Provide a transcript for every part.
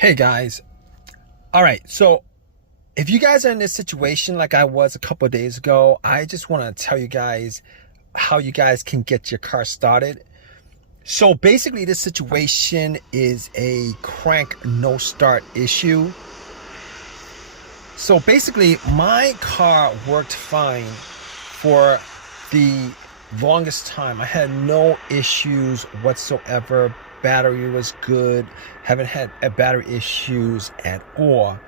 Hey guys. All right. So if you guys are in this situation like I was a couple of days ago, I just want to tell you guys how you guys can get your car started. So basically this situation is a crank no start issue. So basically my car worked fine for the longest time. I had no issues whatsoever. Battery was good. Haven't had battery issues at all.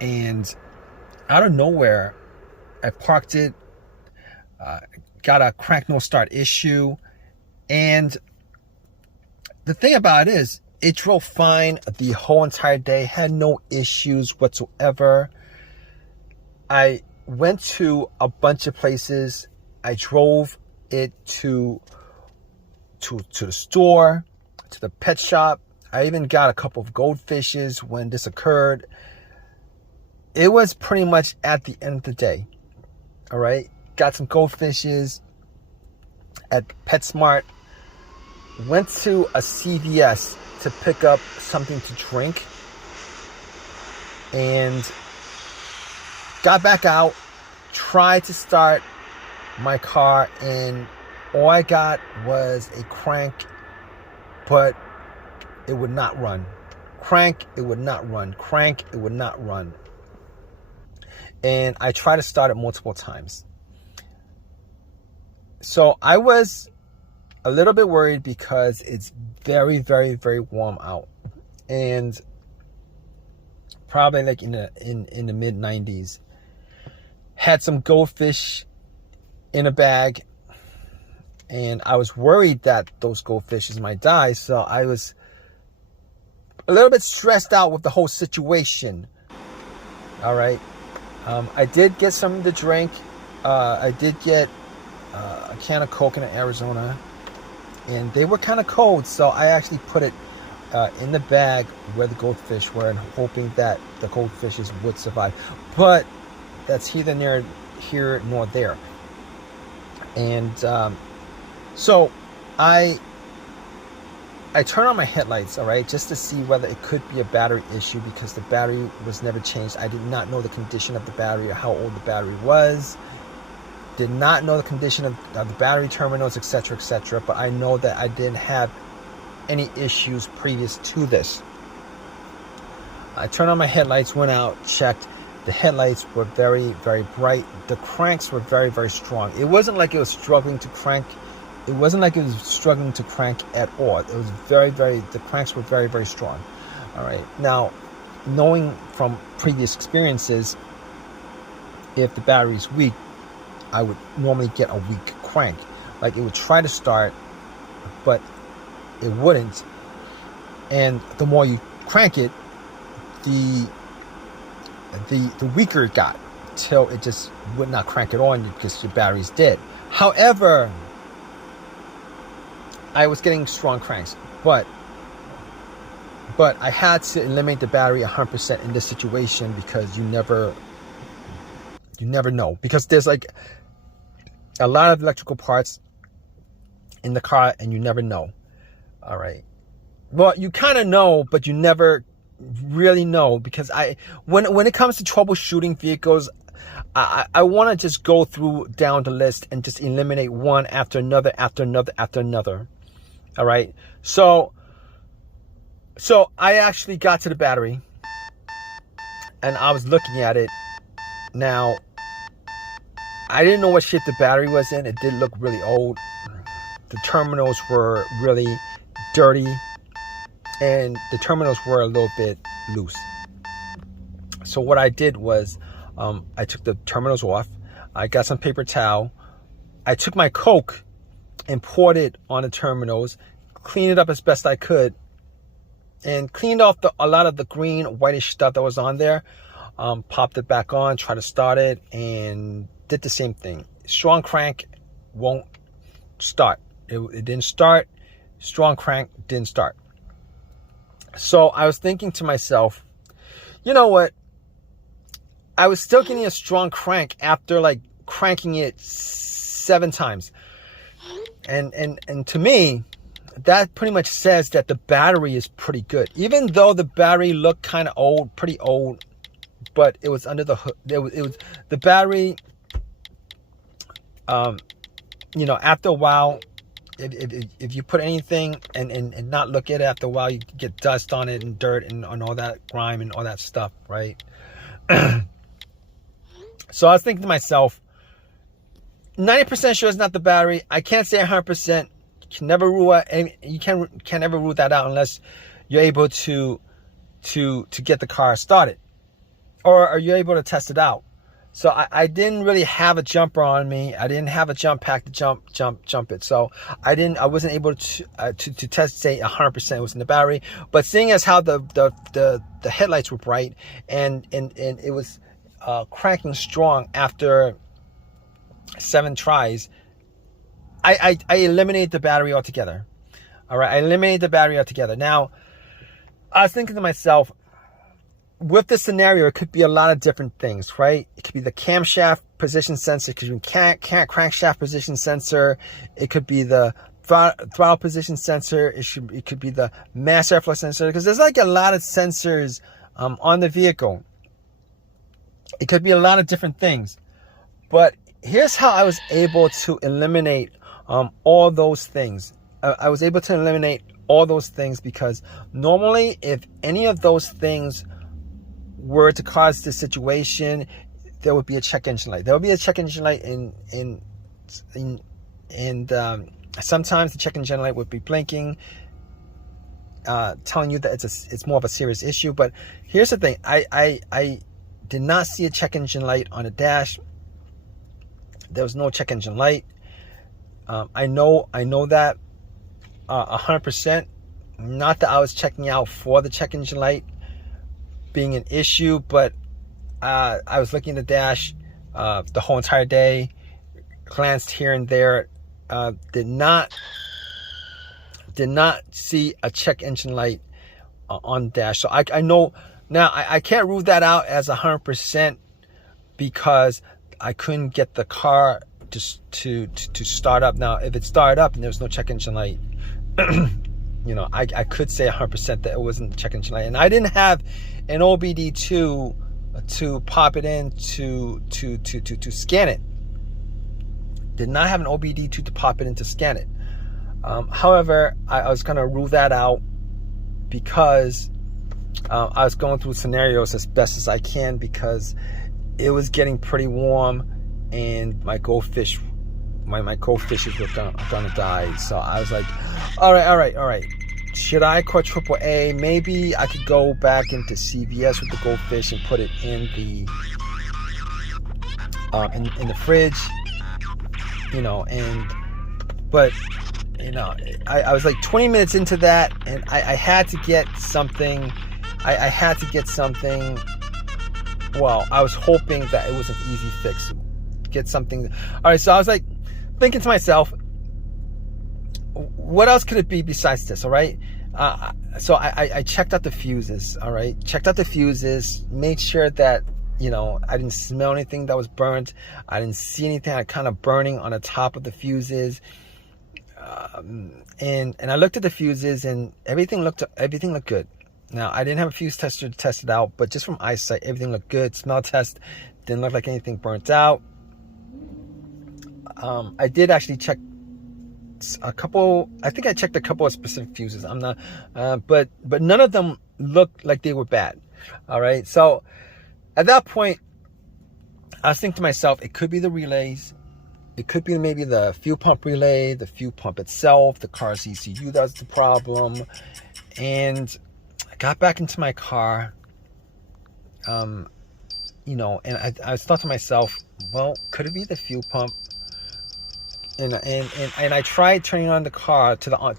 And out of nowhere, I parked it, got a crank no start issue. And the thing about it is, it drove fine the whole entire day, had no issues whatsoever. I went to a bunch of places. I drove it to the store, to the pet shop. I even got a couple of goldfishes when this occurred. It was pretty much at the end of the day. All right. Got some goldfishes at PetSmart. Went to a CVS to pick up something to drink. And got back out. Tried to start my car. And all I got was a crank. But it would not run. Crank, it would not run. Crank, it would not run. And I tried to start it multiple times. So I was a little bit worried because it's very, very, very warm out. And probably like in the mid 90s. Had some goldfish in a bag. And I was worried that those goldfishes might die. So I was a little bit stressed out with the whole situation. All right. I did get something to drink. I did get a can of Coke in Arizona. And they were kind of cold. So I actually put it in the bag where the goldfish were and hoping that the goldfishes would survive. But that's neither here nor there. And so I turned on my headlights, all right, just to see whether it could be a battery issue because the battery was never changed. I did not know the condition of the battery or how old the battery was. Did not know the condition of the battery terminals, etc., etc. But I know that I didn't have any issues previous to this. I turned on my headlights, went out, checked. The headlights were very, very bright. The cranks were very, very strong. It wasn't like it was struggling to crank. It wasn't like it was struggling to crank at all. It was the cranks were very, very strong. All right. Now, knowing from previous experiences, if the battery's weak, I would normally get a weak crank. Like it would try to start, but it wouldn't. And the more you crank it, the weaker it got till it just would not crank it on because your battery's dead. However, I was getting strong cranks, but I had to eliminate the battery 100% in this situation because you never know, because there's like a lot of electrical parts in the car and you never know. All right. Well, you kind of know, but you never really know because when it comes to troubleshooting vehicles, I want to just go down the list and just eliminate one after another, after another, after another. All right. So I actually got to the battery and I was looking at it. Now, I didn't know what shape the battery was in. It did look really old. The terminals were really dirty and the terminals were a little bit loose. So what I did was I took the terminals off. I got some paper towel. I took my Coke and poured it on the terminals, cleaned it up as best I could, and cleaned off a lot of the green, whitish stuff that was on there. Popped it back on, tried to start it, and did the same thing. Strong crank won't start. It didn't start. Strong crank didn't start. So I was thinking to myself, you know what? I was still getting a strong crank after like cranking it 7 times. And to me, that pretty much says that the battery is pretty good. Even though the battery looked kind of old, pretty old, but it was under the hood. It was the battery. You know, after a while, if you put anything and not look at it after a while, you get dust on it and dirt and all that grime and all that stuff, right? So I was thinking to myself, 90% sure it's not the battery. I can't say 100%. You can never rule out, you can never rule that out unless you're able to get the car started, or are you able to test it out? So I didn't really have a jumper on me. I didn't have a jump pack to jump it. So I wasn't able to test, say 100% it was in the battery. But seeing as how the headlights were bright and it was cranking strong after 7 tries, I eliminated the battery altogether. All right, I eliminated the battery altogether. Now, I was thinking to myself, with this scenario, it could be a lot of different things, right? It could be the camshaft position sensor, it could be crankshaft position sensor, it could be the throttle position sensor, it could be the mass airflow sensor, because there's like a lot of sensors on the vehicle. It could be a lot of different things. But here's how I was able to eliminate all those things. I was able to eliminate all those things because normally if any of those things were to cause this situation, there would be a check engine light. There would be a check engine light and sometimes the check engine light would be blinking, telling you that it's more of a serious issue. But here's the thing: I did not see a check engine light on the dash. There was no check engine light. I know that 100%. Not that I was checking out for the check engine light being an issue, but I was looking at the dash the whole entire day, glanced here and there, did not see a check engine light on the dash. So I know now I can't rule that out as 100% because I couldn't get the car to start up. Now, if it started up and there was no check engine light, you know, I could say 100% that it wasn't the check engine light. And I didn't have an OBD2 to pop it in to scan it. Did not have an OBD2 to pop it in to scan it. However, I was going to rule that out because I was going through scenarios as best as I can because it was getting pretty warm and my goldfish, my goldfishes were gonna die. So I was like, all right. Should I call AAA? Maybe I could go back into CVS with the goldfish and put it in the fridge, you know. But you know, I was like 20 minutes into that, and I had to get something. I had to get something. Well, I was hoping that it was an easy fix. Get something. All right, so I was like thinking to myself, what else could it be besides this? All right. So I checked out the fuses. All right. Checked out the fuses, made sure that, you know, I didn't smell anything that was burnt. I didn't see anything kind of burning on the top of the fuses. And I looked at the fuses and everything looked good. Now, I didn't have a fuse tester to test it out, but just from eyesight, everything looked good. Smell test didn't look like anything burnt out. I did actually check a couple. I think I checked a couple of specific fuses. I'm not, but none of them looked like they were bad. All right. So at that point, I was thinking to myself, it could be the relays. It could be maybe the fuel pump relay, the fuel pump itself, the car's ECU that's the problem. And I got back into my car, you know, and I thought to myself, well, could it be the fuel pump? And I tried turning on the car to the on,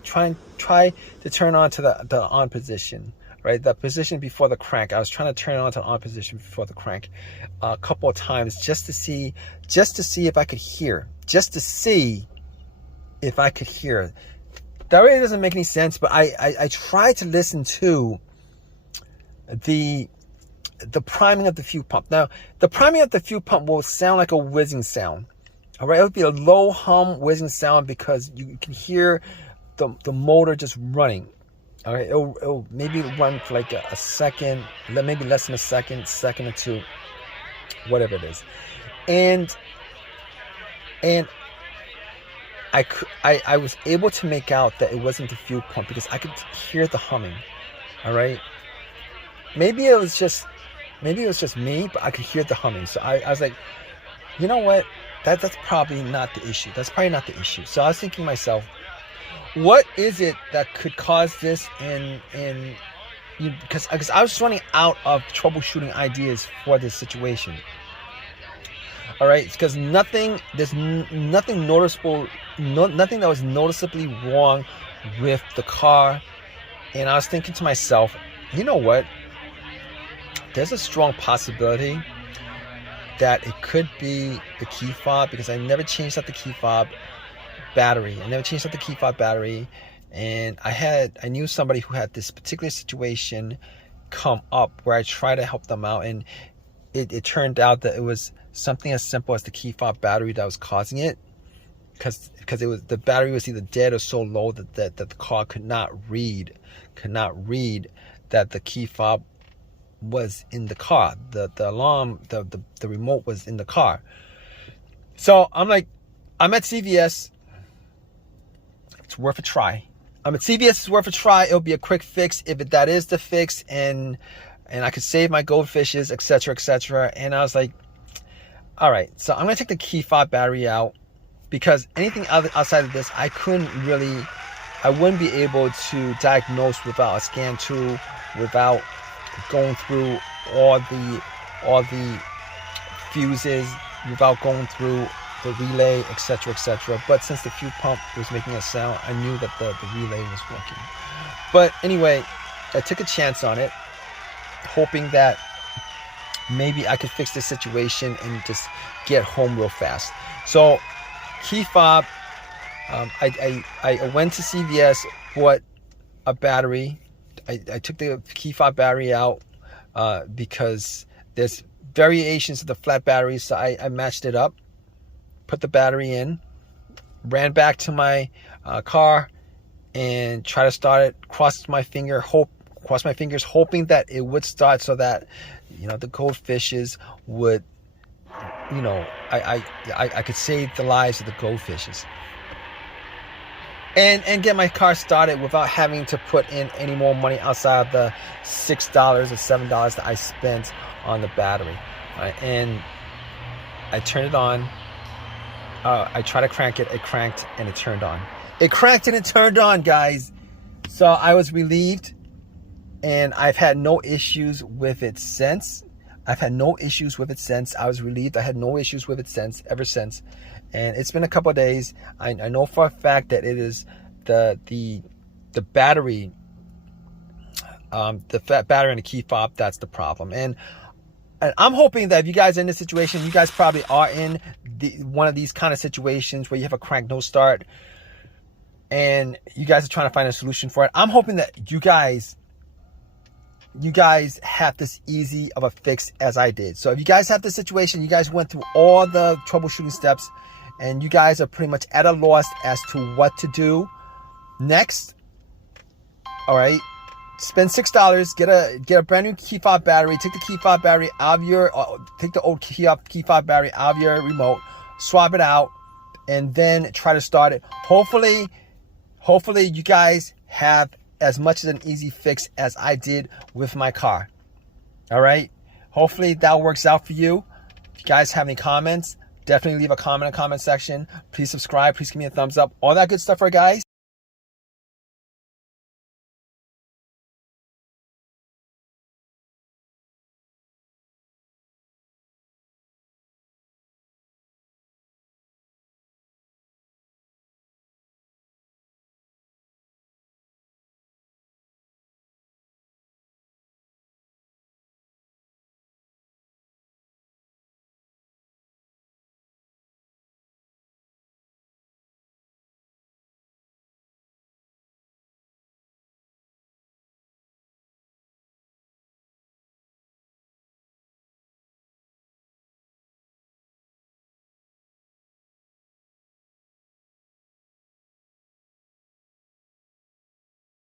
try to turn on to the on position, right? The position before the crank. I was trying to turn it on to the on position before the crank a couple of times just to see if I could hear, That really doesn't make any sense, but I tried to listen to the priming of the fuel pump. Now, the priming of the fuel pump will sound like a whizzing sound. All right, it would be a low hum whizzing sound because you can hear the motor just running. All right, it'll maybe run for like a second, maybe less than a second or two, whatever it is. And I was able to make out that it wasn't the fuel pump because I could hear the humming. All right, maybe it was just me, but I could hear the humming. So I was like, you know what? That's probably not the issue. That's probably not the issue. So I was thinking to myself, what is it that could cause this? Because I was running out of troubleshooting ideas for this situation. All right, it's because there's nothing noticeable, nothing that was noticeably wrong with the car. And I was thinking to myself, you know what? There's a strong possibility that it could be the key fob, because I never changed out the key fob battery. And I knew somebody who had this particular situation come up where I tried to help them out, and it turned out that it was something as simple as the key fob battery that was causing it, because the battery was either dead or so low that the car could not read that the key fob was in the car. The alarm, the remote was in the car. So I'm at CVS. It's worth a try. I'm at CVS. It's worth a try. It'll be a quick fix if that is the fix, and I could save my goldfishes, etc., etc. And I was like, all right, so I'm gonna take the key fob battery out, because anything outside of this, I wouldn't be able to diagnose without a scan tool, without going through all the fuses, without going through the relay, etc., etc. But since the fuel pump was making a sound, I knew that the relay was working. But anyway, I took a chance on it, hoping that maybe I could fix this situation and just get home real fast. So key fob, I went to CVS, bought a battery. I took the key fob battery out because there's variations of the flat batteries, so I matched it up, put the battery in, ran back to my car and tried to start it, crossed my fingers hoping that it would start, so that the goldfishes would, I could save the lives of the goldfishes and get my car started without having to put in any more money outside of the $6 or $7 that I spent on the battery. Right? And I turned it on. I tried to crank it. It cranked and it turned on. It cranked and it turned on, guys. So I was relieved, and I've had no issues with it since. I was relieved. I had no issues with it ever since. And it's been a couple of days. I know for a fact that it is the battery, the fat battery and the key fob that's the problem. And I'm hoping that if you guys are in this situation, you guys probably are in one of these kind of situations where you have a crank no start, and you guys are trying to find a solution for it. I'm hoping that you guys have this easy of a fix as I did. So if you guys have this situation, you guys went through all the troubleshooting steps, and you guys are pretty much at a loss as to what to do next. All right, spend $6, get a brand new key fob battery. Take the key fob battery out of take the old key fob battery out of your remote, swap it out, and then try to start it. Hopefully you guys have as much as an easy fix as I did with my car. All right, hopefully that works out for you. If you guys have any comments, definitely leave a comment in the comment section. Please subscribe. Please give me a thumbs up. All that good stuff, right, guys?